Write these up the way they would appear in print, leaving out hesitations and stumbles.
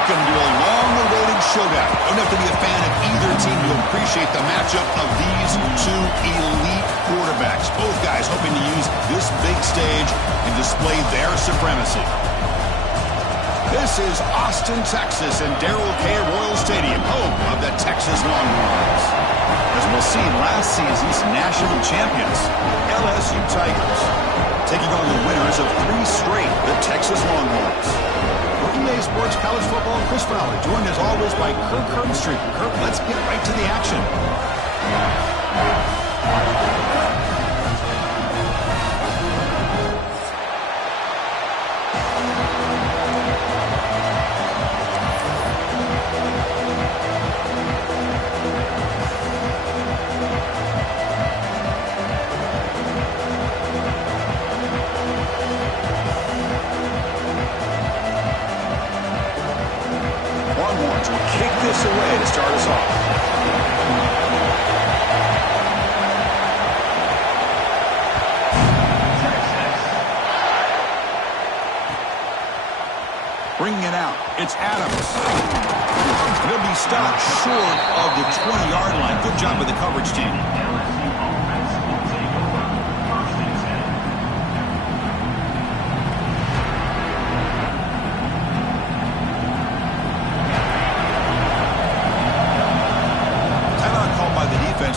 Welcome to a long-awaited showdown. Don't have to be a fan of either team to appreciate the matchup of these two elite quarterbacks. Both guys hoping to use this big stage and display their supremacy. This is Austin, Texas, and Darrell K. Royal Stadium, home of the Texas Longhorns. As we'll see, last season's national champions, LSU Tigers, taking on the winners of 3 straight, the Texas Longhorns. For EA Sports College Football, Chris Fowler, joined as always by Kirk Herbstreit. Kirk, let's get right to the action. This away to start us off. Bringing it out, it's Adams. He'll be stopped short of the 20-yard line. Good job with the coverage team.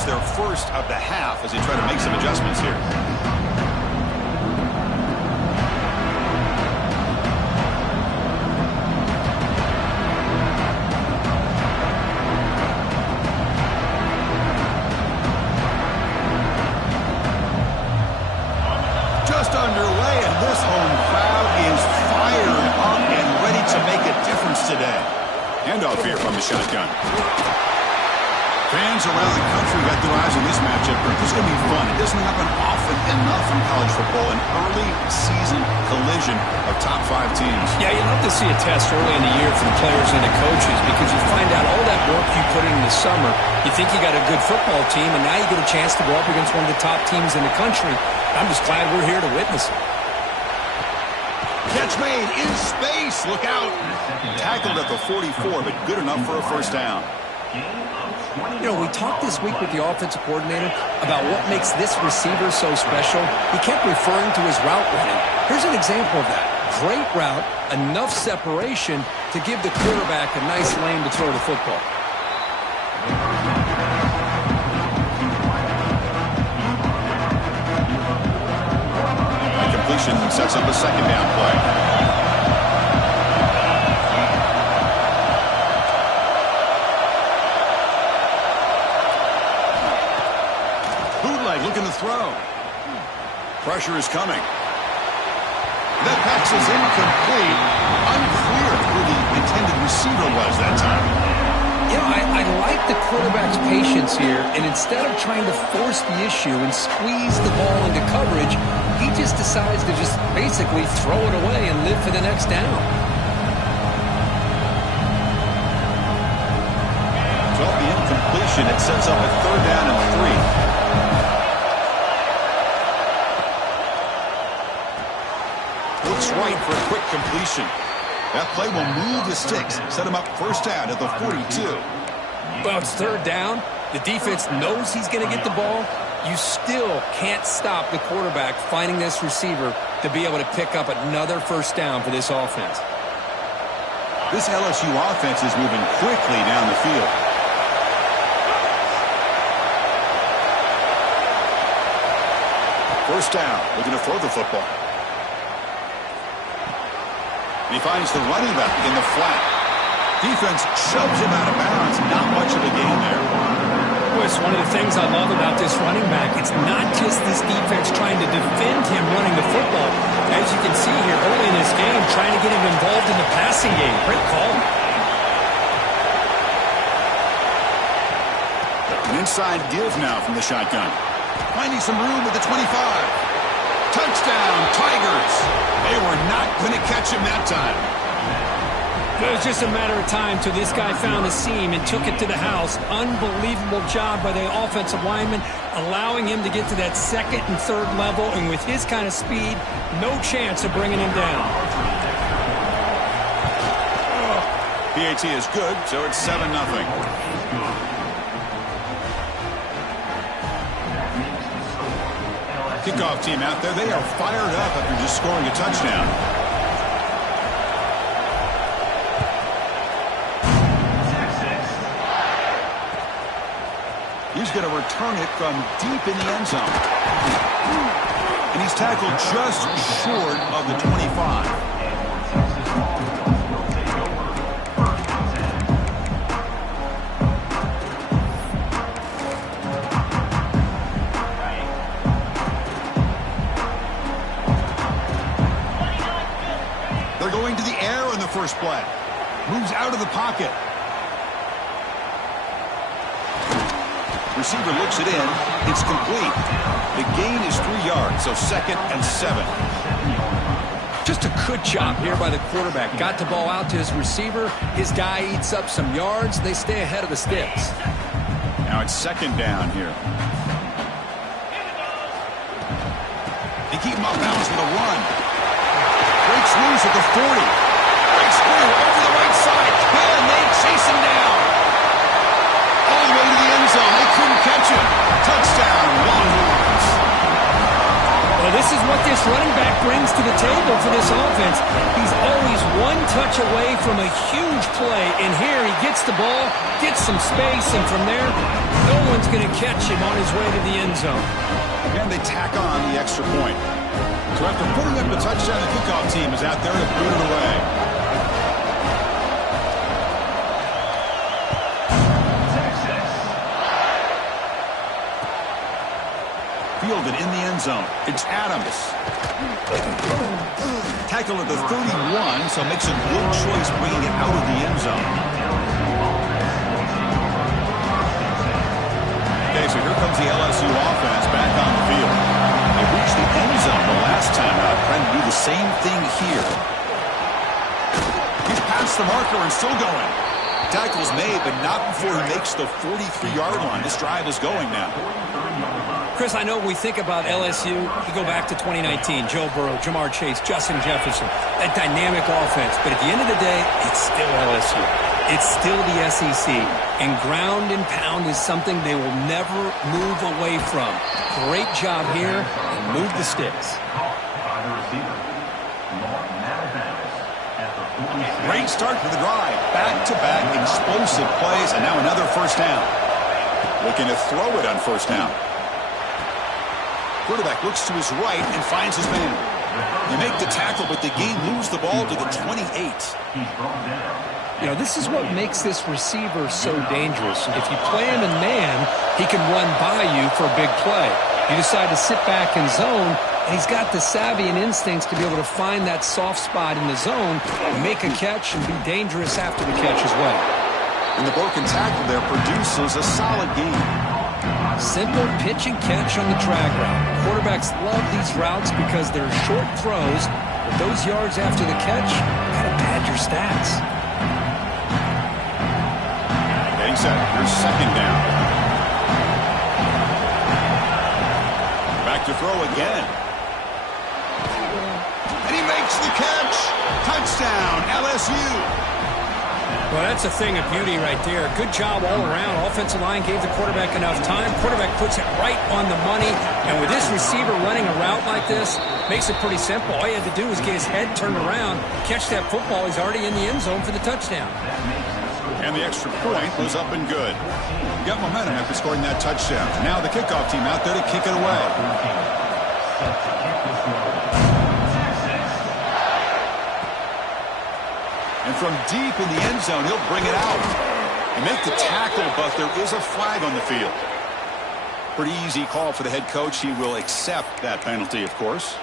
Their first of the half as they try to make some adjustments here. Just underway, and this home crowd is fired up and ready to make a difference today. Handoff here from the shotgun. Fans around the country got their eyes on this matchup. This is going to be fun. It doesn't happen often enough in college football. An early season collision of top 5 teams. Yeah, you love to see a test early in the year from players and the coaches because you find out all that work you put in the summer. You think you got a good football team, and now you get a chance to go up against one of the top teams in the country. I'm just glad we're here to witness it. Catch made in space. Look out. Tackled at the 44, but good enough for a first down. You know, we talked this week with the offensive coordinator about what makes this receiver so special. He kept referring to his route running. Here's an example of that. Great route, enough separation to give the quarterback a nice lane to throw the football. The completion sets up a second down play. Looking to throw. Pressure is coming. That pass is incomplete. Unclear who the intended receiver was that time. You know, I like the quarterback's patience here, and instead of trying to force the issue and squeeze the ball into coverage, he just decides to just basically throw it away and live for the next down. So the incompletion, it sets up a 3rd down and 3. Looks right for a quick completion. That play will move the sticks, set him up first down at the 42. Well, it's 3rd down. The defense knows he's going to get the ball. You still can't stop the quarterback finding this receiver to be able to pick up another first down for this offense. This LSU offense is moving quickly down the field. First down, looking to throw the football. He finds the running back in the flat. Defense shoves him out of bounds. Not much of a gain there. Well, it's one of the things I love about this running back. It's not just this defense trying to defend him running the football. As you can see here early in this game, trying to get him involved in the passing game. Great call. An inside give now from the shotgun. Finding some room with the 25. Touchdown, Tigers. They were not going to catch him that time. It was just a matter of time till this guy found a seam and took it to the house. Unbelievable job by the offensive lineman, allowing him to get to that 2nd and 3rd level, and with his kind of speed, no chance of bringing him down. PAT is good, so it's 7-0. Kickoff team out there, they are fired up after just scoring a touchdown. He's going to return it from deep in the end zone. And he's tackled just short of the 25. They're going to the air on the first play. Moves out of the pocket. Receiver looks it in. It's complete. The gain is 3 yards, so 2nd and 7. Just a good job here by the quarterback. Got the ball out to his receiver. His guy eats up some yards. They stay ahead of the sticks. Now it's 2nd down here. They keep him off balance with a run. Breaks loose at the 40. Breaks through over the right side. Can they chase him down? All the way to the end zone. They couldn't catch him. Touchdown, Longhorns. Well, this is what this running back brings to the table for this offense. He's always one touch away from a huge play. And here he gets the ball, gets some space, and from there, no one's going to catch him on his way to the end zone. And they tack on the extra point. So after putting up the touchdown, the kickoff team is out there to boot it away. Fielded in the end zone. It's Adams. Tackled at the 31, so makes a good choice bringing it out of the end zone. Okay, so here comes the LSU offense back on the field. They reached the end zone the last time out, trying to do the same thing here. He's past the marker and still going. Tackle's made, but not before he makes the 43-yard line. This drive is going now. Chris, I know we think about LSU, you go back to 2019, Joe Burrow, Jamar Chase, Justin Jefferson, that dynamic offense. But at the end of the day, it's still LSU. It's still the SEC. And ground and pound is something they will never move away from. Great job here, and move the sticks. Great start to the drive. Back-to-back explosive plays, and now another first down. Looking to throw it on first down. Quarterback looks to his right and finds his man. They make the tackle, but the game moves the ball to the 28. You know, this is what makes this receiver so dangerous. If you play him in man, he can run by you for a big play. You decide to sit back in zone, and he's got the savvy and instincts to be able to find that soft spot in the zone, make a catch, and be dangerous after the catch as well. And the broken tackle there produces a solid game. Simple pitch and catch on the drag route. Quarterbacks love these routes because they're short throws, but those yards after the catch gotta pad your stats. Getting set. Here's 2nd down. Back to throw again. And he makes the catch. Touchdown, LSU. Well, that's a thing of beauty right there. Good job all around. Offensive line gave the quarterback enough time. Quarterback puts it right on the money. And with this receiver running a route like this, makes it pretty simple. All you had to do was get his head turned around, catch that football. He's already in the end zone for the touchdown. And the extra point was up and good. Got momentum after scoring that touchdown. Now the kickoff team out there to kick it away. And from deep in the end zone, he'll bring it out. They make the tackle, but there is a flag on the field. Pretty easy call for the head coach. He will accept that penalty, of course.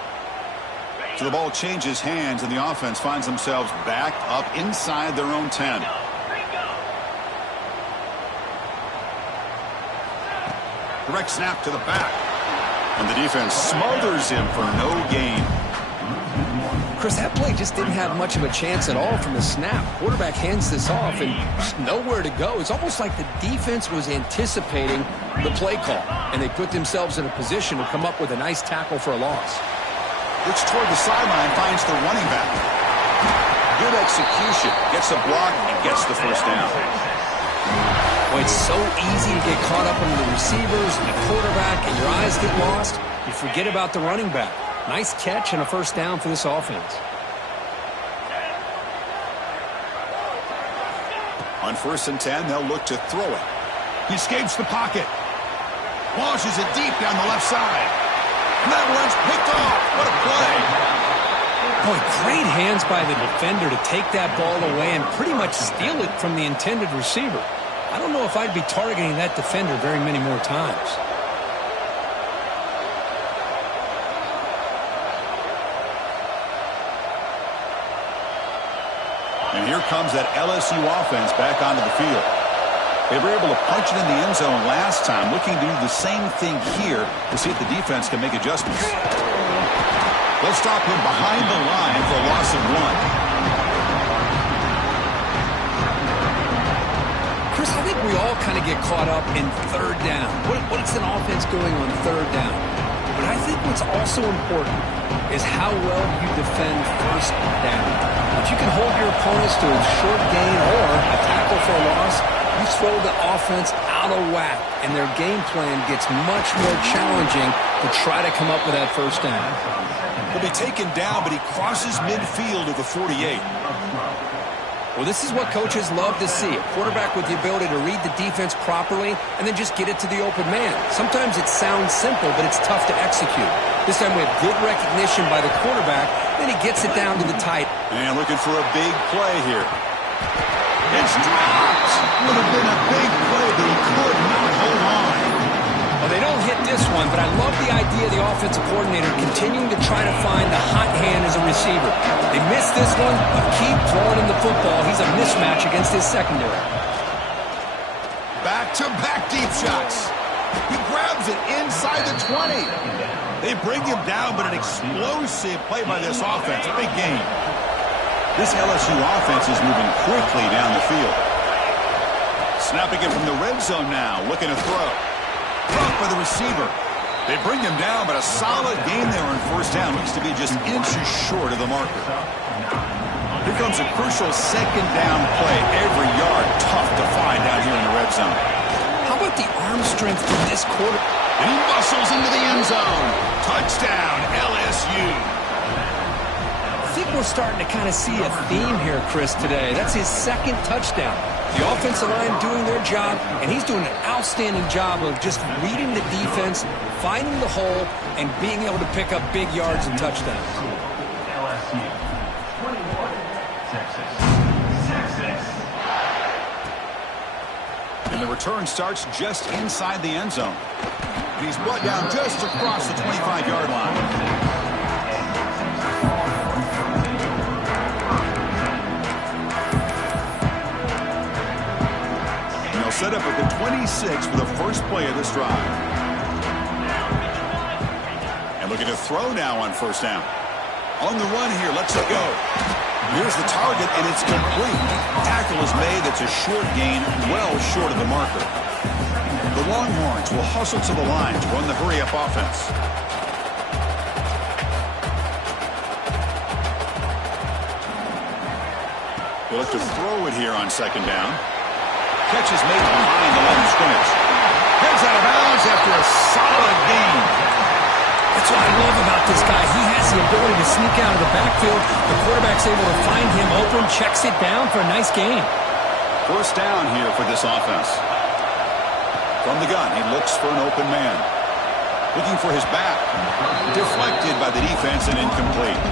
So the ball changes hands, and the offense finds themselves back up inside their own 10. Direct snap to the back. And the defense smothers him for no gain. Chris, that play just didn't have much of a chance at all from the snap. Quarterback hands this off and just nowhere to go. It's almost like the defense was anticipating the play call, and they put themselves in a position to come up with a nice tackle for a loss. Looks toward the sideline, finds the running back. Good execution. Gets a block and gets the first down. Well, it's so easy to get caught up in the receivers and the quarterback, and your eyes get lost. You forget about the running back. Nice catch and a first down for this offense. On 1st and 10, they'll look to throw it. He escapes the pocket. Launches it deep down the left side. And that one's picked off. What a play. Boy, great hands by the defender to take that ball away and pretty much steal it from the intended receiver. I don't know if I'd be targeting that defender very many more times. And here comes that LSU offense back onto the field. They were able to punch it in the end zone last time, looking to do the same thing here to see if the defense can make adjustments. They'll stop him behind the line for a loss of 1. Chris, I think we all kind of get caught up in third down. What's an offense doing on third down? But I think what's also important is how well you defend first down. If you can hold your opponents to a short gain or a tackle for a loss, you throw the offense out of whack, and their game plan gets much more challenging to try to come up with that first down. He'll be taken down, but he crosses midfield at the 48. Well, this is what coaches love to see. A quarterback with the ability to read the defense properly and then just get it to the open man. Sometimes it sounds simple, but it's tough to execute. This time we have good recognition by the quarterback, then he gets it down to the tight. And looking for a big play here. It's dropped. Would have been a big play, but he could not hold on. Well, they don't hit this one, but I love the idea of the offensive coordinator continuing to try to find the hot hand as a receiver. They missed this one, but keep throwing him the football. He's a mismatch against his secondary. Back-to-back deep shots. He grabs it inside the 20. They bring him down, but an explosive play by this offense. Big game. This LSU offense is moving quickly down the field. Snapping it from the red zone now, looking to throw. Dropped by the receiver. They bring him down, but a solid game there on first down. Looks to be just inches short of the marker. Here comes a crucial second down play. Every yard tough to find down here in the red zone. How about the arm strength from this quarter? And he muscles into the end zone. Touchdown, LSU. I think we're starting to kind of see a theme here, Chris, today. That's his second touchdown. The offensive line doing their job, and he's doing an outstanding job of just reading the defense, finding the hole, and being able to pick up big yards and touchdowns. And the return starts just inside the end zone. And he's brought down just across the 25-yard line. Set up at the 26 for the first play of this drive. And looking to throw now on first down. On the run here, let's it go. Here's the target, and it's complete. Tackle is made. It's a short gain, well short of the marker. The Longhorns will hustle to the line to run the hurry-up offense. They look to throw it here on second down. Catch is made behind the line of scrimmage. Heads out of bounds after a solid gain. That's what I love about this guy. He has the ability to sneak out of the backfield. The quarterback's able to find him open, checks it down for a nice gain. First down here for this offense. From the gun, he looks for an open man. Looking for his back. Deflected by the defense and incomplete.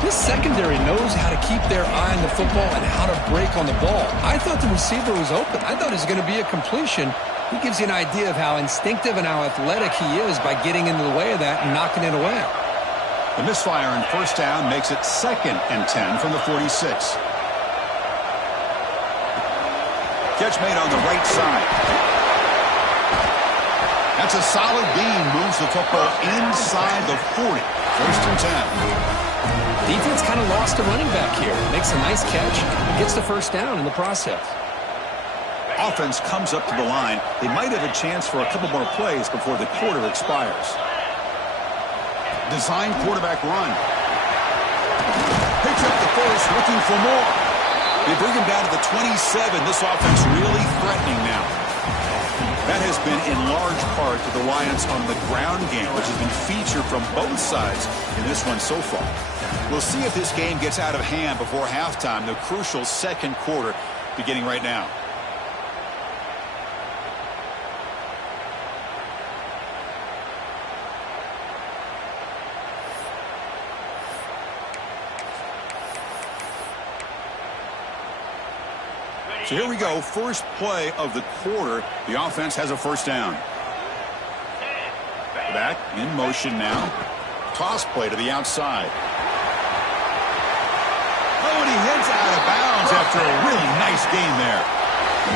This secondary knows how to keep their eye on the football and how to break on the ball. I thought the receiver was open. I thought it was going to be a completion. He gives you an idea of how instinctive and how athletic he is by getting into the way of that and knocking it away. The misfire in first down makes it 2nd and 10 from the 46. Catch made on the right side. That's a solid gain. Moves the football inside the 40. 1st and 10. Defense kind of lost a running back here. Makes a nice catch and gets the first down in the process. Offense comes up to the line. They might have a chance for a couple more plays before the quarter expires. Design quarterback run. Picks up the first, looking for more. They bring him down to the 27. This offense really threatening now. That has been in large part to the Lions on the ground game, which has been featured from both sides in this one so far. We'll see if this game gets out of hand before halftime, the crucial second quarter beginning right now. So here we go, first play of the quarter. The offense has a first down. Back in motion now. Toss play to the outside. Oh, and he heads out of bounds after a really nice gain there.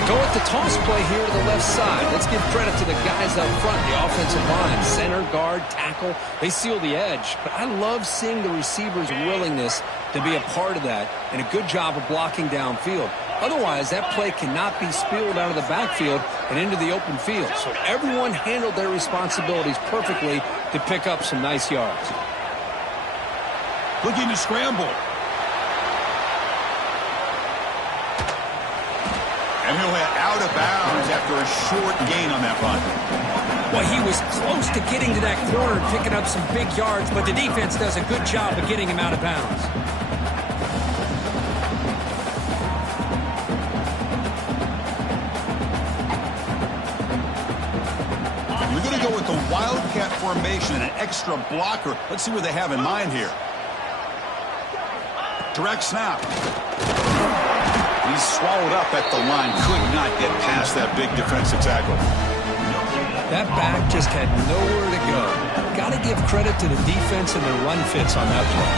Go with the toss play here to the left side. Let's give credit to the guys up front, the offensive line, center, guard, tackle. They seal the edge. But I love seeing the receiver's willingness to be a part of that and a good job of blocking downfield. Otherwise, that play cannot be spilled out of the backfield and into the open field. So everyone handled their responsibilities perfectly to pick up some nice yards. Looking to scramble. And he'll head out of bounds after a short gain on that run. Well, he was close to getting to that corner and picking up some big yards, but the defense does a good job of getting him out of bounds. We're going to go with the Wildcat formation and an extra blocker. Let's see what they have in mind here. Direct snap. He's swallowed up at the line. Could not get past that big defensive tackle. That back just had nowhere to go. Got to give credit to the defense and their run fits on that play.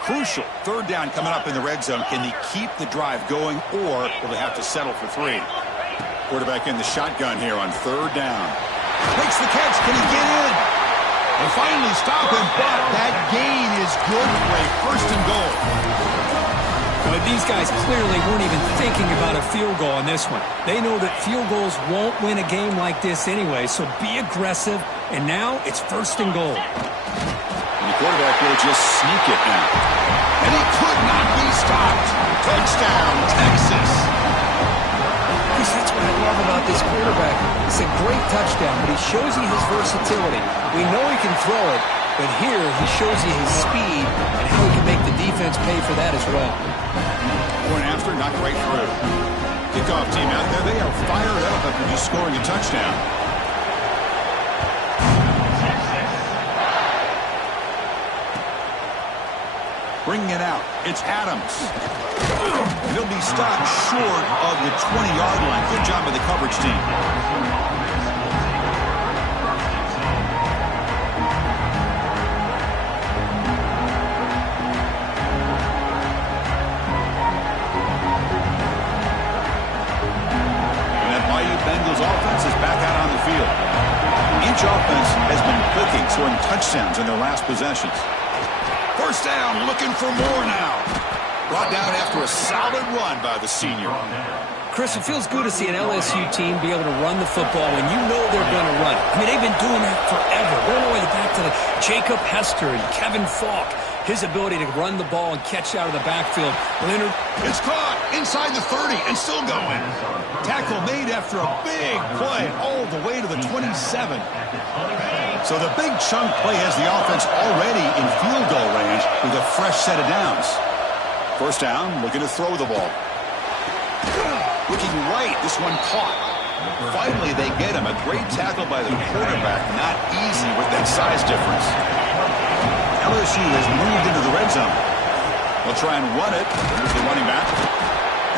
Crucial. Third down coming up in the red zone. Can they keep the drive going, or will they have to settle for 3? Quarterback in the shotgun here on third down. Makes the catch. Can he get in? They finally stop him, but that gain is good for a first and goal. But these guys clearly weren't even thinking about a field goal on this one. They know that field goals won't win a game like this anyway, so be aggressive, and now it's first and goal. And the quarterback will just sneak it now. And he could not be stopped. Touchdown, Texas. That's what I love about this quarterback. It's a great touchdown, but he shows you his versatility. We know he can throw it, but here he shows you his speed and how he can make the defense pay for that as well. Going after, knocked right through. Kickoff team out there. They are fired up after just scoring a touchdown. Bringing it out. It's Adams. He'll be stopped short of the 20-yard line. Good job by the coverage team. And that Bayou Bengals offense is back out on the field. Each offense has been clicking, scoring touchdowns in their last possessions. First down, looking for more now. Brought down after a solid run by the senior. Chris, it feels good to see an LSU team be able to run the football when you know they're going to run it. I mean, they've been doing that forever. Going all the way back to Jacob Hester and Kevin Falk. His ability to run the ball and catch out of the backfield. Leonard. It's caught inside the 30 and still going. Tackle made after a big play all the way to the 27. So the big chunk play has the offense already in field goal range with a fresh set of downs. First down, looking to throw the ball. Looking right, this one caught. Finally, they get him. A great tackle by the quarterback. Not easy with that size difference. LSU has moved into the red zone. They'll try and run it. Here's the running back.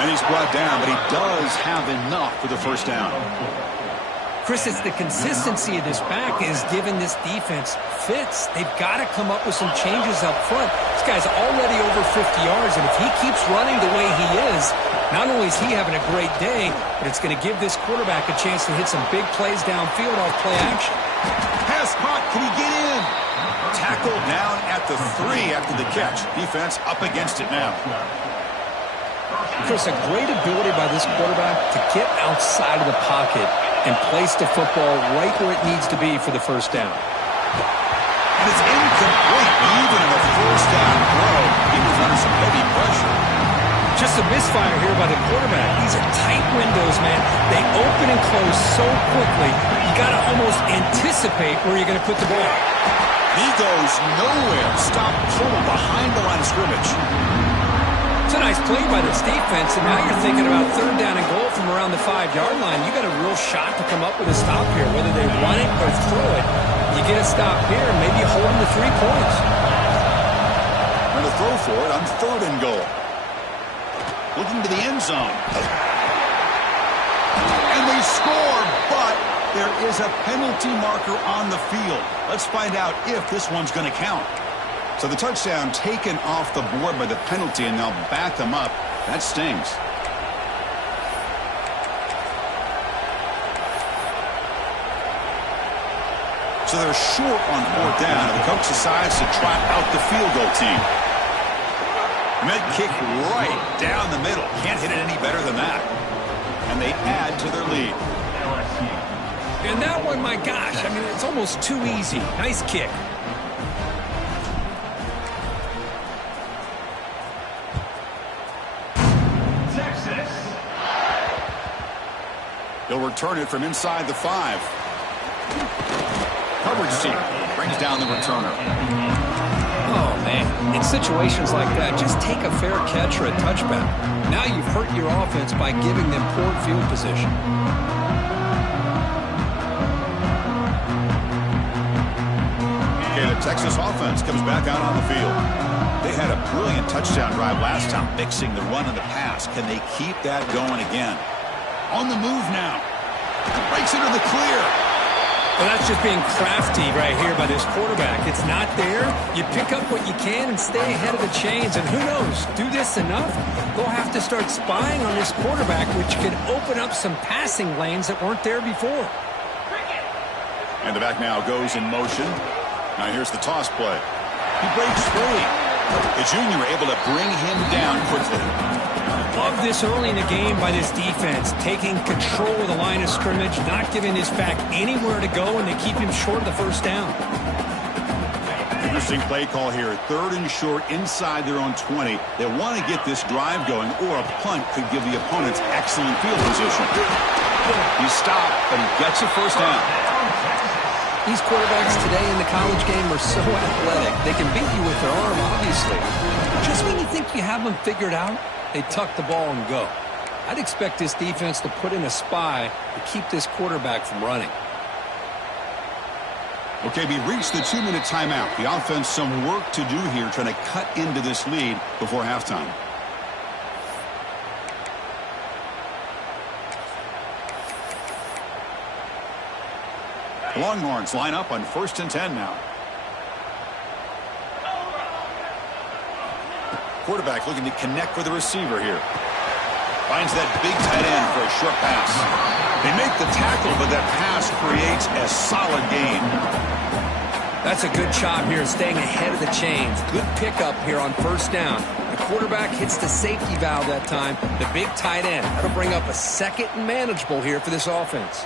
And he's brought down, but he does have enough for the first down. Chris, it's the consistency of this back is giving this defense fits. They've got to come up with some changes up front. This guy's already over 50 yards, and if he keeps running the way he is, not only is he having a great day, but it's going to give this quarterback a chance to hit some big plays downfield off play action. Pass caught. Can he get in? Tackled down at the 3 after the catch. Defense up against it now. Chris, a great ability by this quarterback to get outside of the pocket and place the football right where it needs to be for the first down. And it's incomplete. Even in a first down throw, he was under some heavy pressure. Just a misfire here by the quarterback. These are tight windows, man. They open and close so quickly, you got to almost anticipate where you're going to put the ball. He goes nowhere. Stop total behind the line of scrimmage. It's a nice play by this defense, and now you're thinking about third down and goal from around the 5-yard line. You got a real shot to come up with a stop here, whether they run it or throw it. You get a stop here, and maybe you hold them to 3 points. And to throw for it on third and goal. Looking to the end zone. And they score, but there is a penalty marker on the field. Let's find out if this one's going to count. So the touchdown taken off the board by the penalty, and they'll back them up. That stings. So they're short on fourth down, and the coach decides to trot out the field goal team. And that kick right down the middle. Can't hit it any better than that. And they add to their lead. And that one, my gosh, I mean, it's almost too easy. Nice kick. Texas. He'll return it from inside the 5. Coverage team brings down the returner. Oh, man. In situations like that, just take a fair catch or a touchback. Now you've hurt your offense by giving them poor field position. Okay, the Texas offense comes back out on the field. They had a brilliant touchdown drive last time, mixing the run and the pass. Can they keep that going again? On the move now. Breaks into the clear. Well, that's just being crafty right here by this quarterback. It's not there. You pick up what you can and stay ahead of the chains. And who knows, do this enough, they'll have to start spying on this quarterback, which can open up some passing lanes that weren't there before. And the back now goes in motion. Now here's the toss play. He breaks free. The junior able to bring him down quickly. Love this early in the game by this defense, taking control of the line of scrimmage, not giving this back anywhere to go, and they keep him short of the first down. Interesting play call here. Third and short inside their own 20. They want to get this drive going, or a punt could give the opponents excellent field position. He stopped, but he gets a first down. These quarterbacks today in the college game are so athletic. They can beat you with their arm, obviously. Just when you think you have them figured out, they tuck the ball and go. I'd expect this defense to put in a spy to keep this quarterback from running. Okay, we reached the 2-minute timeout. The offense some work to do here, trying to cut into this lead before halftime. The Longhorns line up on 1st and 10 now. Quarterback looking to connect with the receiver here. Finds that big tight end for a short pass. They make the tackle, but that pass creates a solid gain. That's a good job here, staying ahead of the chains. Good pickup here on first down. The quarterback hits the safety valve that time. The big tight end. That'll bring up a second and manageable here for this offense.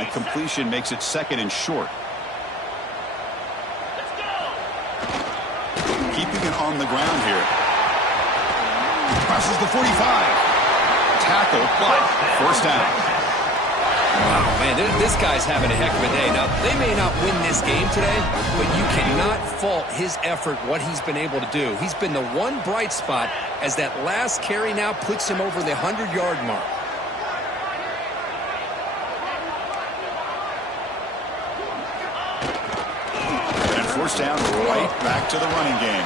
That completion makes it second and short. Keeping it on the ground here. Crosses the 45. Tackle, but first down. Wow, man, this guy's having a heck of a day. Now, they may not win this game today, but you cannot fault his effort, what he's been able to do. He's been the one bright spot as that last carry now puts him over the 100-yard mark. First down, right back to the running game.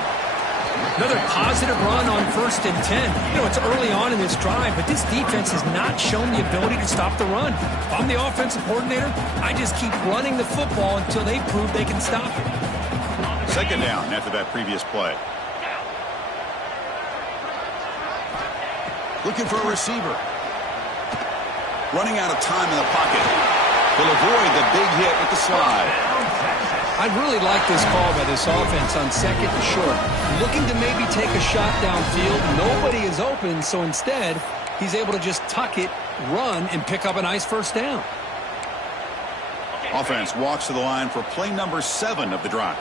Another positive run on 1st and 10. You know, it's early on in this drive, but this defense has not shown the ability to stop the run. If I'm the offensive coordinator, I just keep running the football until they prove they can stop it. Second down after that previous play. Looking for a receiver. Running out of time in the pocket. Will avoid the big hit with the slide. I really like this call by this offense on second and short. Looking to maybe take a shot downfield. Nobody is open, so instead, he's able to just tuck it, run, and pick up a nice first down. Offense walks to the line for play number 7 of the drive.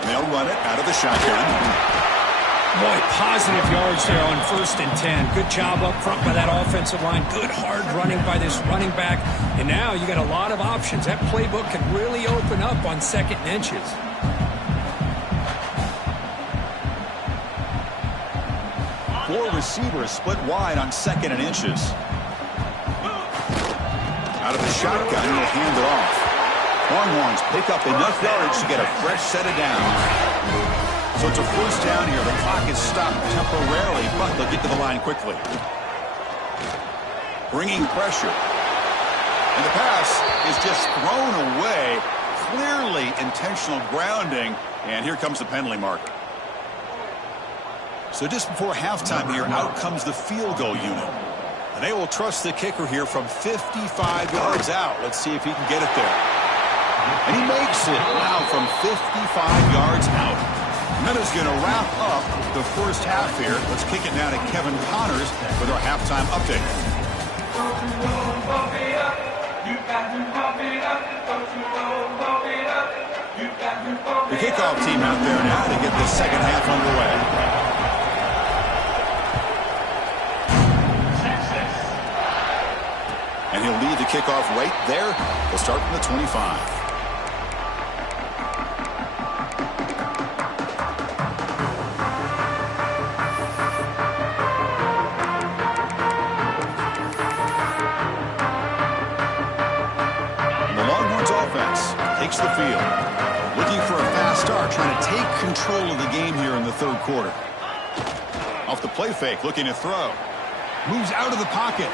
And they'll run it out of the shotgun. Boy, positive yards there on 1st and 10. Good job up front by that offensive line. Good hard running by this running back. And now you got a lot of options. That playbook can really open up on 2nd and inches. Four receivers split wide on 2nd and inches. Out of the shotgun, he'll hand it off. Longhorns pick up enough yardage to get a fresh set of downs. So it's a first down here. The clock is stopped temporarily, but they'll get to the line quickly. Bringing pressure. And the pass is just thrown away. Clearly intentional grounding. And here comes the penalty marker. So just before halftime here, out comes the field goal unit. And they will trust the kicker here from 55 yards out. Let's see if he can get it there. And he makes it now from 55 yards out. And that is going to wrap up the first half here. Let's kick it now to Kevin Connors with our halftime update. The kickoff team out there now to get the second half underway. And he'll lead the kickoff right there. We'll start from the 25. Takes the field. Looking for a fast start, trying to take control of the game here in the third quarter. Off the play fake, looking to throw. Moves out of the pocket.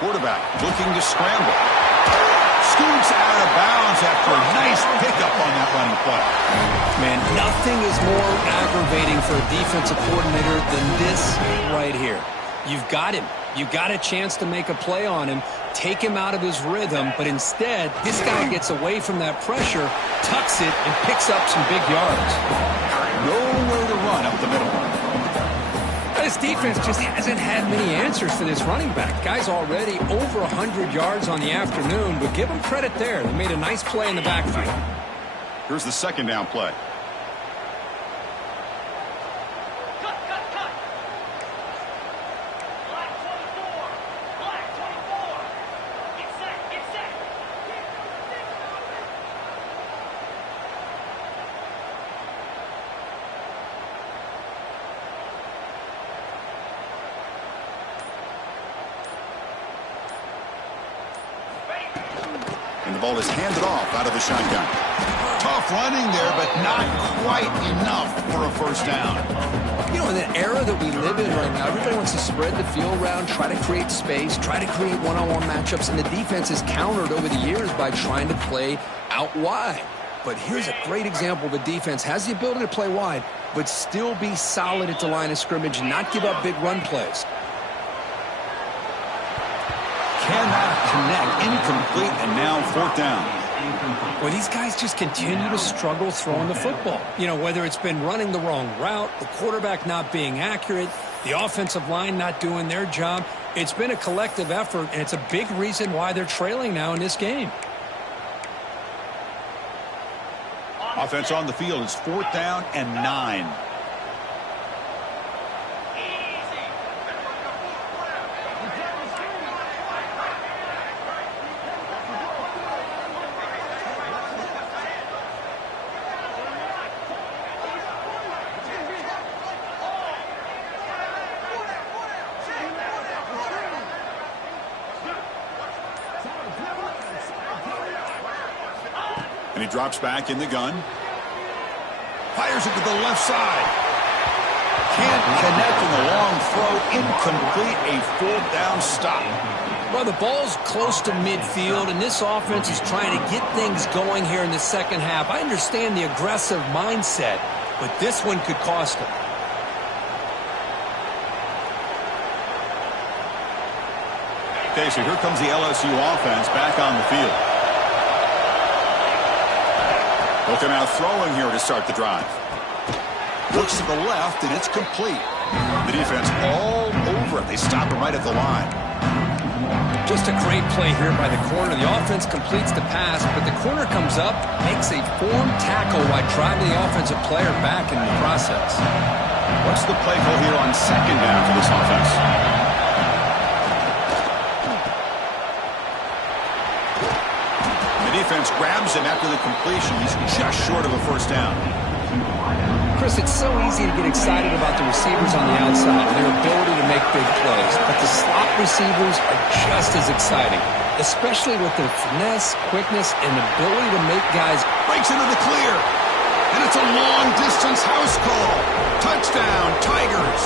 Quarterback looking to scramble. Scoots out of bounds after a nice pickup on that running play. Man, nothing is more aggravating for a defensive coordinator than this right here. You've got him. You got a chance to make a play on him, take him out of his rhythm, but instead, this guy gets away from that pressure, tucks it, and picks up some big yards. Nowhere to run up the middle. This defense just hasn't had many answers for this running back. Guy's already over 100 yards on the afternoon, but give him credit there. They made a nice play in the backfield. Here's the second down play. And the ball is handed off out of the shotgun. Tough running there, but not quite enough for a first down. You know, in the era that we live in right now, everybody wants to spread the field around, try to create space, try to create one-on-one matchups, and the defense has countered over the years by trying to play out wide. But here's a great example. The defense has the ability to play wide, but still be solid at the line of scrimmage and not give up big run plays. Cannot connect, incomplete, and now fourth down. Well, these guys just continue to struggle throwing the football. You know, whether it's been running the wrong route, the quarterback not being accurate, the offensive line not doing their job. It's been a collective effort, and it's a big reason why they're trailing now in this game. Offense on the field is fourth down and 9. And he drops back in the gun. Fires it to the left side. Can't connect on the long throw. Incomplete. A fourth down stop. Well, the ball's close to midfield, and this offense is trying to get things going here in the second half. I understand the aggressive mindset, but this one could cost them. Okay, so here comes the LSU offense back on the field. They'll come out throwing here to start the drive. Looks to the left, and it's complete. The defense all over it. They stop him right at the line. Just a great play here by the corner. The offense completes the pass, but the corner comes up, makes a formed tackle while driving the offensive player back in the process. What's the play call here on second down for this offense? The defense grabs him after the completion. He's just short of a first down. Chris, it's so easy to get excited about the receivers on the outside and their ability to make big plays, but the slot receivers are just as exciting, especially with their finesse, quickness, and ability to make guys. Breaks into the clear, and it's a long-distance house call. Touchdown, Tigers.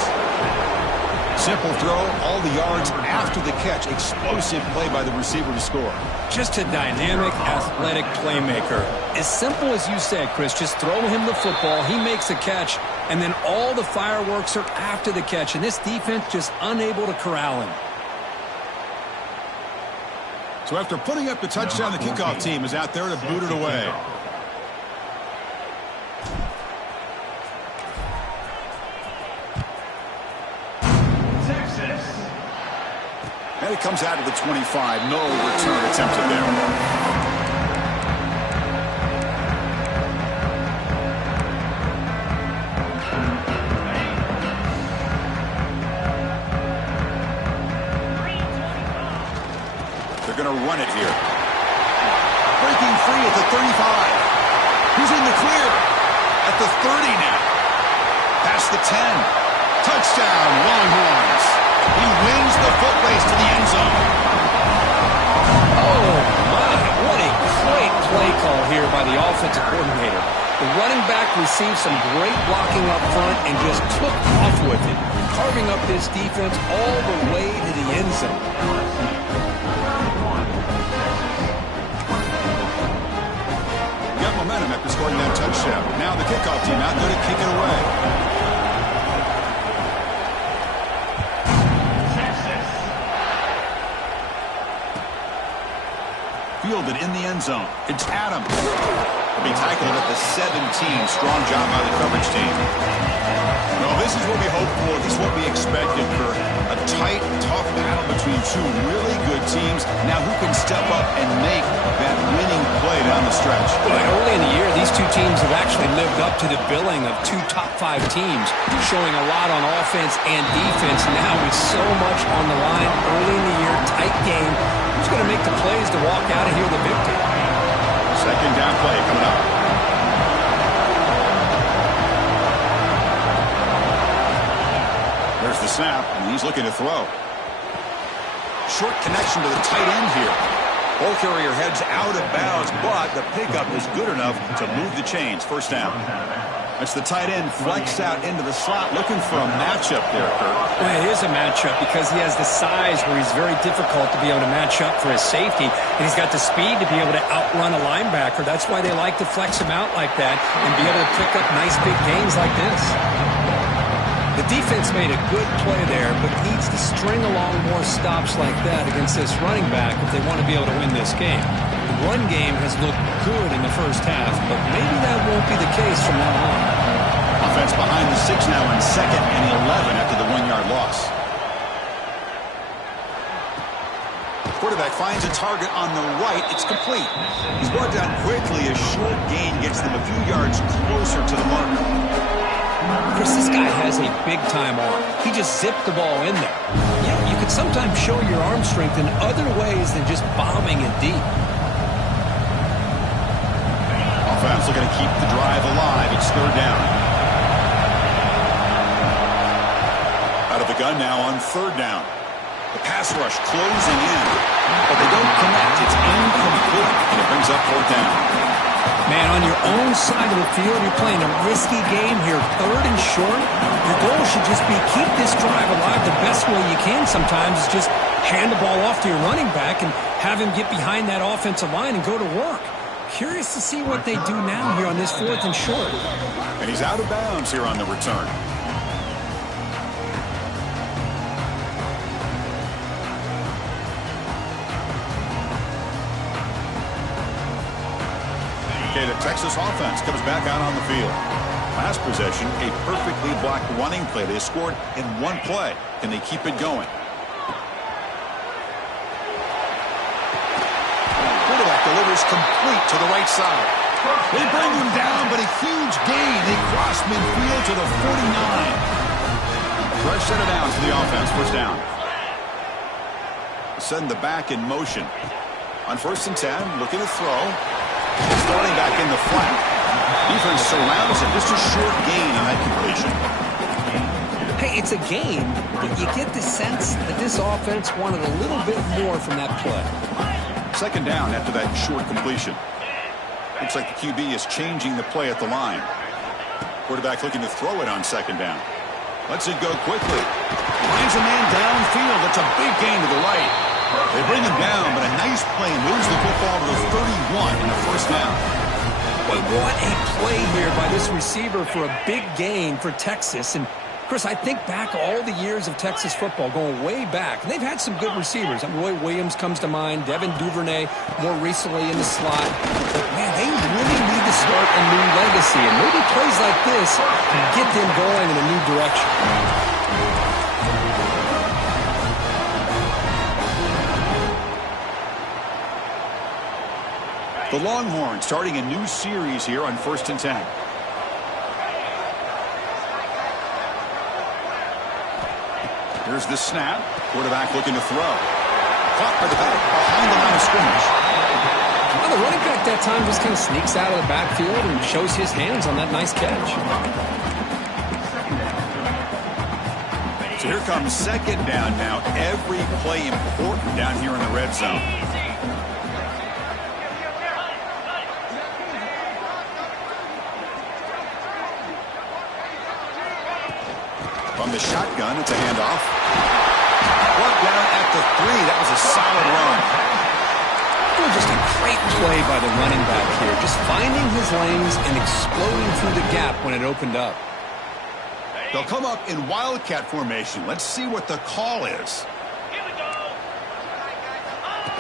Simple throw, all the yards after the catch. Explosive play by the receiver to score. Just a dynamic, athletic playmaker. As simple as you said, Chris, just throw him the football, he makes a catch, and then all the fireworks are after the catch, and this defense just unable to corral him. So after putting up the touchdown, the kickoff team is out there to boot it away. And it comes out of the 25. No return attempted there. They're going to run it here. Breaking free at the 35. He's in the clear at the 30 now. Past the 10. Touchdown, Longhorns. He wins the foot race to the end zone. Oh, my. What a great play call here by the offensive coordinator. The running back received some great blocking up front and just took off with it, carving up this defense all the way to the end zone. Got momentum after scoring that touchdown. Now the kickoff team out there to kick it away. Fielded in the end zone. It's Adams. He'll be tackled at the 17. Strong job by the coverage team. Well, this is what we hoped for. This is what we expected for a tight, tough battle between two really good teams. Now who can step up and make that winning play down the stretch? Well, early in the year, these two teams have actually lived up to the billing of two top-5 teams, showing a lot on offense and defense. Now with so much on the line early in the year, tight game. Who's going to make the plays to walk out of here the victor? Second down play coming up. There's the snap, and he's looking to throw. Short connection to the tight end here. Ball carrier heads out of bounds, but the pickup is good enough to move the chains. First down. That's the tight end flexed out into the slot, looking for a matchup there, Kurt. Well, it is a matchup because he has the size where he's very difficult to be able to match up for his safety, and he's got the speed to be able to outrun a linebacker. That's why they like to flex him out like that and be able to pick up nice big gains like this. The defense made a good play there, but needs to string along more stops like that against this running back if they want to be able to win this game. The run game has looked good in the first half, but maybe that won't be the case from now on. Offense behind the 6 now in 2nd and 11 after the 1-yard loss. Quarterback finds a target on the right. It's complete. He's brought down quickly. A short gain gets them a few yards closer to the marker. Chris, this guy has a big-time arm. He just zipped the ball in there. You know, you can sometimes show your arm strength in other ways than just bombing it deep. Offense looking to keep the drive alive. It's 3rd down. Out of the gun now on 3rd down. The pass rush closing in, but they don't connect. It's incomplete, and it brings up 4th down. Man, on your own side of the field, you're playing a risky game here, 3rd and short. Your goal should just be keep this drive alive the best way you can sometimes is just hand the ball off to your running back and have him get behind that offensive line and go to work. Curious to see what they do now here on this 4th and short. And he's out of bounds here on the return. Okay, the Texas offense comes back out on the field. Last possession, a perfectly blocked running play. They scored in one play. Can they keep it going? Quarterback delivers complete to the right side. They bring him down, but a huge gain. They cross midfield to the 49. Fresh set of downs for the offense. First down. Send the back in motion. On 1st and 10, looking to throw. Starting back in the flat. Defense surrounds it. Just a short gain on that completion. Hey, it's a game, but you get the sense that this offense wanted a little bit more from that play. 2nd down after that short completion. Looks like the QB is changing the play at the line. Quarterback looking to throw it on 2nd down. Lets it go quickly. Finds a man downfield. That's a big gain to the right. They bring him down, but a nice play moves the football to the 31 in the 1st down. Boy, what a play here by this receiver for a big gain for Texas. And, Chris, I think back all the years of Texas football, going way back. And they've had some good receivers. I mean, Roy Williams comes to mind, Devin Duvernay more recently in the slot. But, man, they really need to start a new legacy. And maybe plays like this can get them going in a new direction. The Longhorns starting a new series here on 1st and 10. Here's the snap. Quarterback looking to throw. Caught by the back behind the line of scrimmage. Well, the running back that time just kind of sneaks out of the backfield and shows his hands on that nice catch. So here comes 2nd down now. Every play important down here in the red zone. From the shotgun, it's a handoff. Brought down at the 3. That was a solid run. Oh, just a great play by the running back here. Just finding his lanes and exploding through the gap when it opened up. They'll come up in Wildcat formation. Let's see what the call is.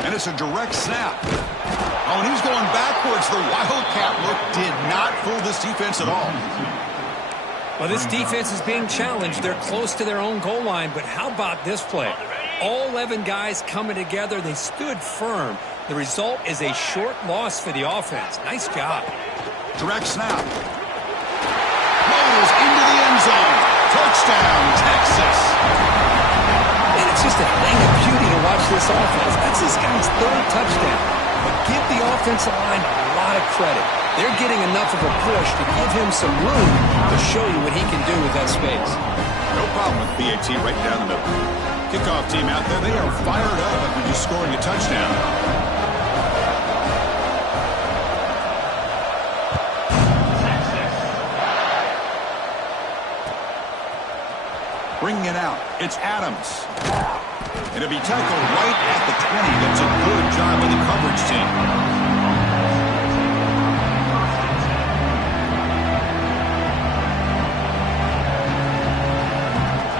And it's a direct snap. Oh, and he's going backwards. The Wildcat look did not fool this defense at all. Well, this defense is being challenged. They're close to their own goal line, but how about this play? All 11 guys coming together. They stood firm. The result is a short loss for the offense. Nice job. Direct snap. Motors into the end zone. Touchdown, Texas. And it's just a thing of beauty to watch this offense. That's this guy's 3rd touchdown. But give the offensive line a lot of credit. They're getting enough of a push to give him some room to show you what he can do with that space. No problem with BAT right down the middle. Kickoff team out there. They are fired up after just scoring a touchdown. Bringing it out. It's Adams. And it'll be tackled right at the 20. That's a good job of the coverage team.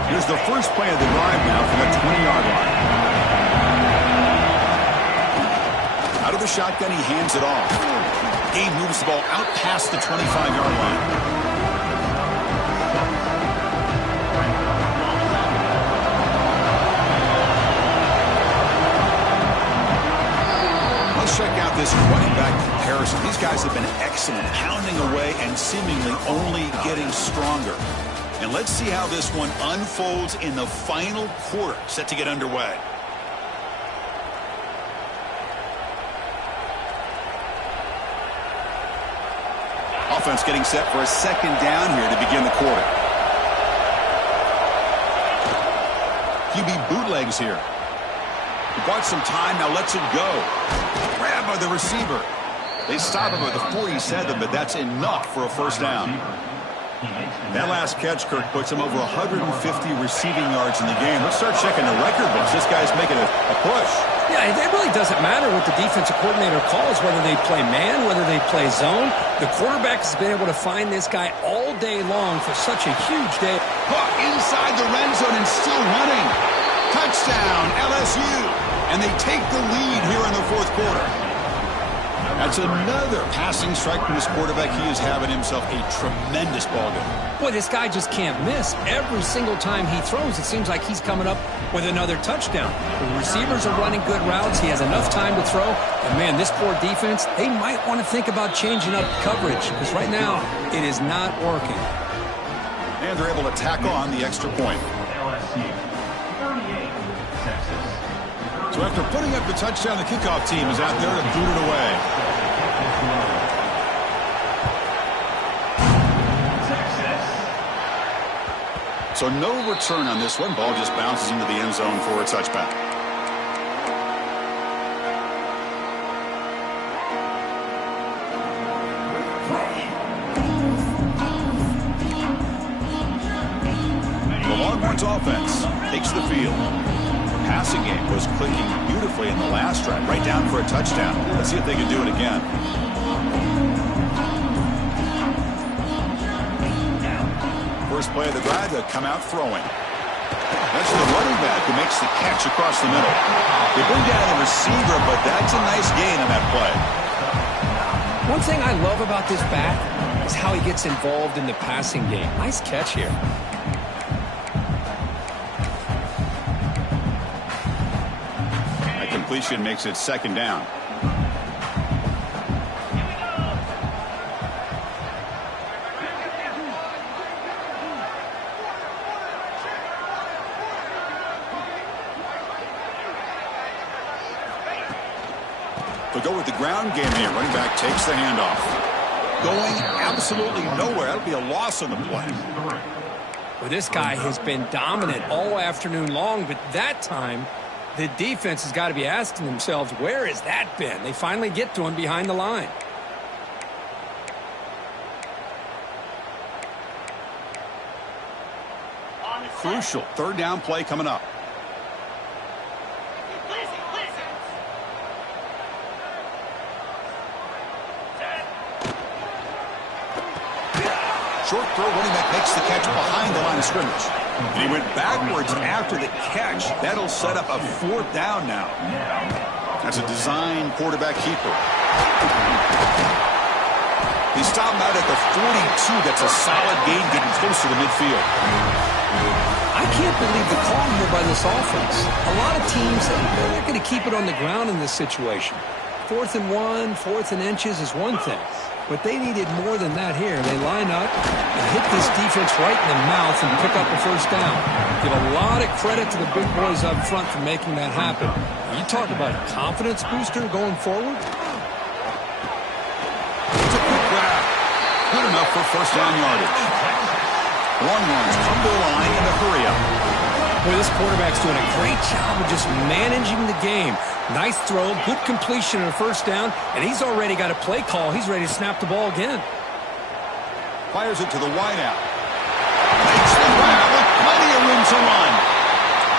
Here's the first play of the drive now from the 20-yard line. Out of the shotgun, he hands it off. Gabe moves the ball out past the 25-yard line. Let's check out this running back comparison. These guys have been excellent, pounding away and seemingly only getting stronger. And let's see how this one unfolds in the final quarter, set to get underway. Offense getting set for a 2nd down here to begin the quarter. QB bootlegs here. He bought some time, now lets it go. Grab by the receiver. They stop him at the 47, but that's enough for a 1st down. That last catch, Kirk, puts him over 150 receiving yards in the game. Let's start checking the record books. This guy's making a push. Yeah, it really doesn't matter what the defensive coordinator calls, whether they play man, whether they play zone. The quarterback has been able to find this guy all day long for such a huge day. Puck inside the red zone and still running. Touchdown, LSU. And they take the lead here in the 4th quarter. That's another passing strike from this quarterback. He is having himself a tremendous ball game. Boy, this guy just can't miss. Every single time he throws, it seems like he's coming up with another touchdown. The receivers are running good routes. He has enough time to throw. And, man, this poor defense, they might want to think about changing up coverage because right now it is not working. And they're able to tack on the extra point. So after putting up the touchdown, the kickoff team is out there to boot it away. So no return on this one. Ball just bounces into the end zone for a touchback. The Longhorns offense takes the field. Passing game was clicking beautifully in the last drive, right down for a touchdown. Let's see if they can do it again. First play of the drive, they'll come out throwing. That's the running back who makes the catch across the middle. They bring down the receiver, but that's a nice gain on that play. One thing I love about this back is how he gets involved in the passing game. Nice catch here. Completion makes it second down. They'll go with the ground game here. Running back takes the handoff. Going absolutely nowhere. That'll be a loss on the play. Well, this guy has been dominant all afternoon long, but that time the defense has got to be asking themselves, where has that been? They finally get to him behind the line. Crucial third down play coming up. Short throw, running back makes the catch behind the line of scrimmage. And he went backwards after the catch. That'll set up a fourth down now. That's a design quarterback keeper. He stopped him out at the 42. That's a solid gain getting closer to midfield. I can't believe the call here by this offense. A lot of teams, they're going to keep it on the ground in this situation. 4th and 1, 4th and inches is one thing. But they needed more than that here. They line up and hit this defense right in the mouth and pick up a first down. Give a lot of credit to the big boys up front for making that happen. You talk about a confidence booster going forward. It's a quick grab. Good enough for first down yardage. Longhorns come to the line in a hurry up. Boy, this quarterback's doing a great job of just managing the game. Nice throw, good completion on a first down, and he's already got a play call. He's ready to snap the ball again. Fires it to the wideout. Makes the grab with plenty of room to run.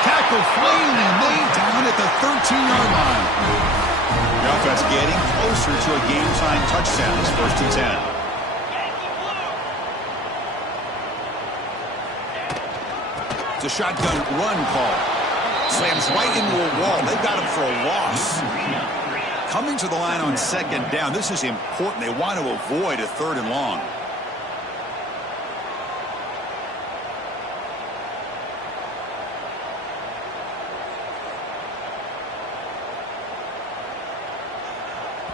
Tackle finally made down at the 13-yard line. The offense getting closer to a game-time touchdown. It's 1st and 10. It's a shotgun run call. Slams right into a wall. They've got him for a loss. Coming to the line on second down. This is important. They want to avoid a 3rd and long.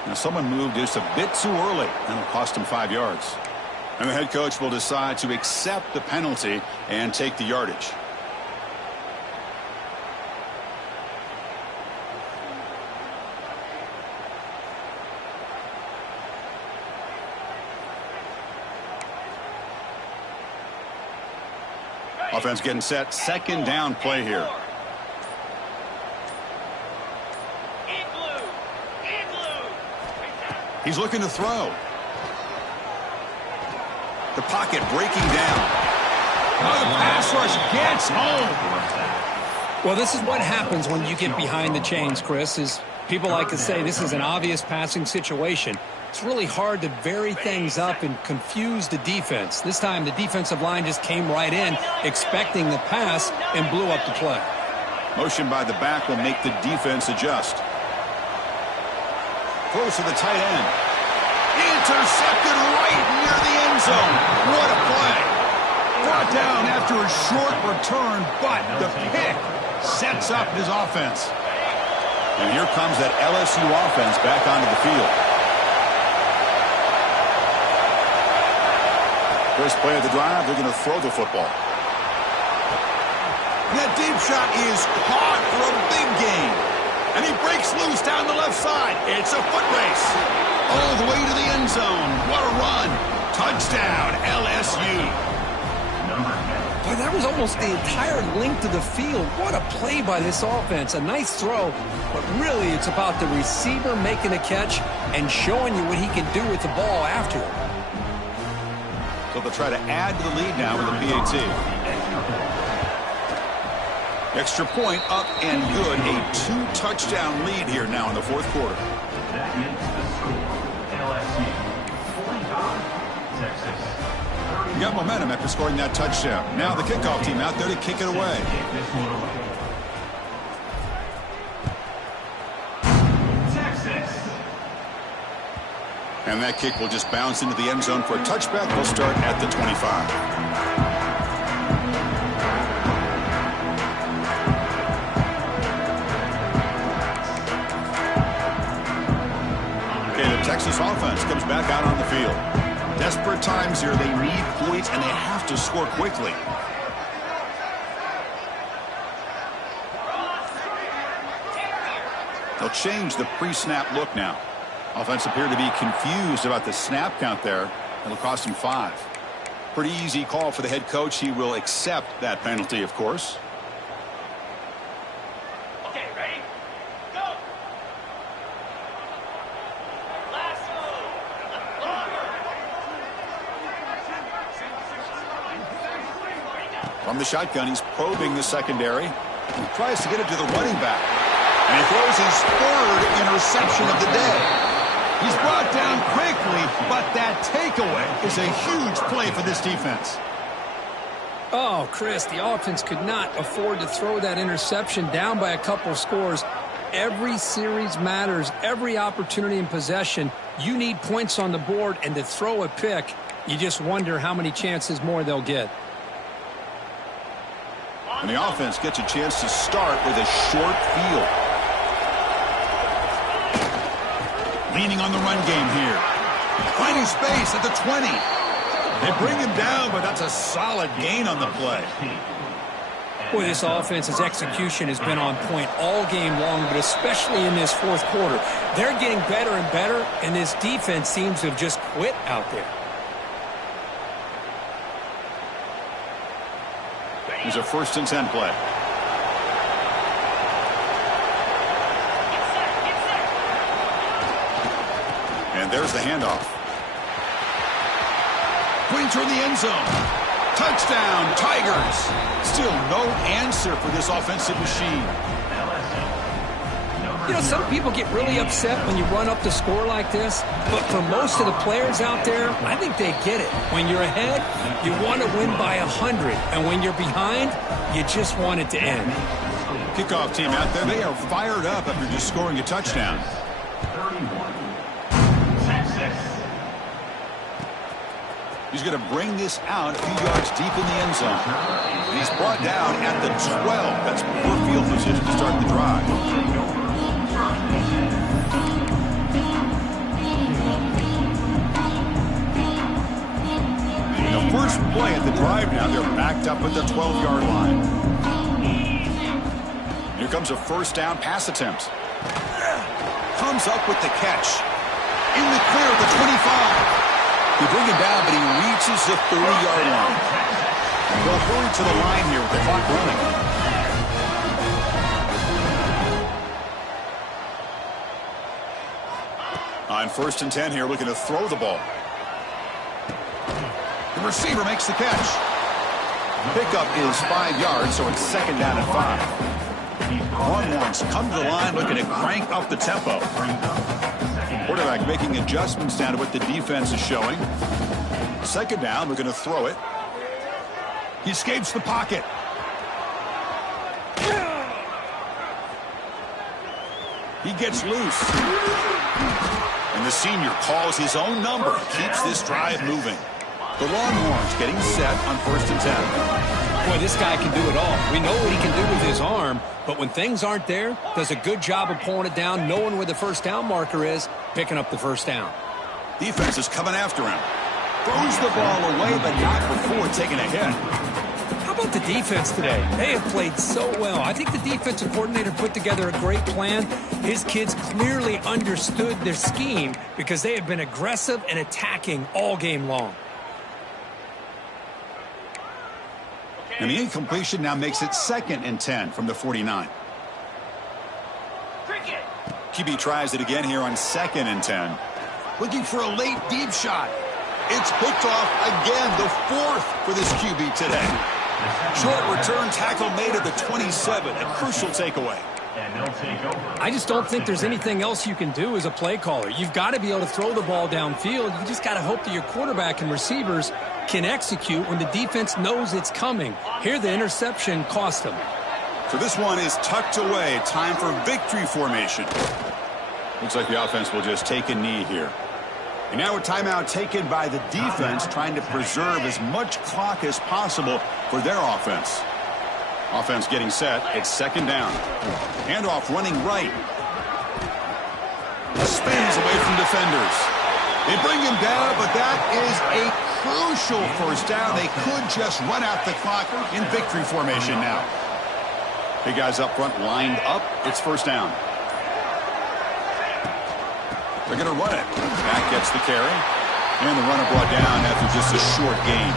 Now someone moved just a bit too early. That'll cost him 5 yards. And the head coach will decide to accept the penalty and take the yardage. Offense getting set. Second down play here. He's looking to throw. The pocket breaking down. Oh, the pass rush gets home. Well, this is what happens when you get behind the chains, Chris, is people like to say this is an obvious passing situation. It's really hard to vary things up and confuse the defense. This time, the defensive line just came right in, expecting the pass, and blew up the play. Motion by the back will make the defense adjust. Throws to the tight end. Intercepted right near the end zone. What a play. Brought down after a short return, but the pick sets up his offense. And here comes that LSU offense back onto the field. First play of the drive, they're going to throw the football. That deep shot is caught for a big gain. And he breaks loose down the left side. It's a foot race. All the way to the end zone. What a run. Touchdown, LSU. Boy, that was almost the entire length of the field. What a play by this offense. A nice throw, but really it's about the receiver making a catch and showing you what he can do with the ball after it. So they'll try to add to the lead now with a PAT. Extra point up and good. A 2-touchdown lead here now in the fourth quarter. That is the score. LSU 45, Texas. You got momentum after scoring that touchdown. Now the kickoff team out there to kick it away. Texas. And that kick will just bounce into the end zone for a touchback. We'll start at the 25. Texas offense comes back out on the field. Desperate times here. They need points, and they have to score quickly. They'll change the pre-snap look now. Offense appeared to be confused about the snap count there. It'll cost him 5. Pretty easy call for the head coach. He will accept that penalty, of course. From the shotgun, he's probing the secondary. He tries to get it to the running back. And he throws his 3rd interception of the day. He's brought down quickly, but that takeaway is a huge play for this defense. Oh, Chris, the offense could not afford to throw that interception down by a couple of scores. Every series matters. Every opportunity in possession. You need points on the board, and to throw a pick, you just wonder how many chances more they'll get. And the offense gets a chance to start with a short field. Leaning on the run game here. Finding space at the 20. They bring him down, but that's a solid gain on the play. Boy, this offense's execution has been on point all game long, but especially in this fourth quarter. They're getting better and better, and this defense seems to have just quit out there. Here's a 1st and 10 play. And there's the handoff. Going toward the end zone. Touchdown, Tigers. Still no answer for this offensive machine. You know, some people get really upset when you run up the score like this, but for most of the players out there, I think they get it. When you're ahead, you want to win by 100, and when you're behind, you just want it to end. Kickoff team out there, they are fired up after just scoring a touchdown. 31, Texas. He's going to bring this out a few yards deep in the end zone. And he's brought down at the 12. That's poor field position to start the drive. The first play at the drive now, they're backed up at the 12-yard line. Here comes a 1st down pass attempt. Comes up with the catch. In the clear at the 25. They bring him down, but he reaches the 30-yard line. They'll hurry to the line here with the clock running. On 1st and 10 here, looking to throw the ball. The receiver makes the catch. Pickup is 5 yards, so it's 2nd down and 5. Longhorns come to the line looking to crank up the tempo. Quarterback making adjustments down to what the defense is showing. 2nd down, we're going to throw it. He escapes the pocket. He gets loose. And the senior calls his own number, keeps this drive moving. The Longhorns getting set on 1st and 10. Boy, this guy can do it all. We know what he can do with his arm, but when things aren't there, does a good job of pulling it down, knowing where the first down marker is, picking up the first down. Defense is coming after him. Throws the ball away, but not before taking a hit. How about the defense today? They have played so well. I think the defensive coordinator put together a great plan. His kids clearly understood their scheme because they have been aggressive and attacking all game long. And the incompletion now makes it 2nd and 10 from the 49. QB tries it again here on 2nd and 10. Looking for a late deep shot. It's picked off again, the 4th for this QB today. Short return tackle made at the 27, a crucial takeaway. I just don't think there's anything else you can do as a play caller. You've got to be able to throw the ball downfield. You just got to hope that your quarterback and receivers can execute when the defense knows it's coming. Here, the interception cost them. So this one is tucked away. Time for victory formation. Looks like the offense will just take a knee here. And now a timeout taken by the defense, trying to preserve as much clock as possible for their offense. Offense getting set. It's 2nd down. Handoff running right. Spins away from defenders. They bring him down, but that is a crucial first down. They could just run out the clock in victory formation now. Big guys up front lined up. It's 1st down. They're going to run it. Back gets the carry. And the runner brought down after just a short gain.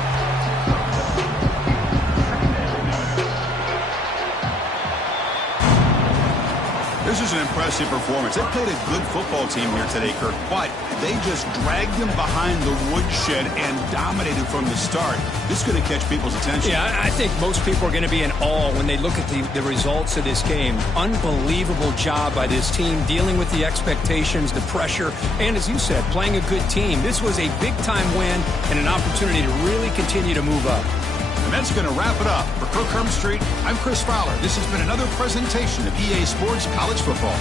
This is an impressive performance. They played a good football team here today, Kirk, but they just dragged them behind the woodshed and dominated from the start. This is going to catch people's attention. Yeah, I think most people are going to be in awe when they look at the results of this game. Unbelievable job by this team dealing with the expectations, the pressure, and as you said, playing a good team. This was a big-time win and an opportunity to really continue to move up. And that's going to wrap it up. For Kirk Street, I'm Chris Fowler. This has been another presentation of EA Sports College Football.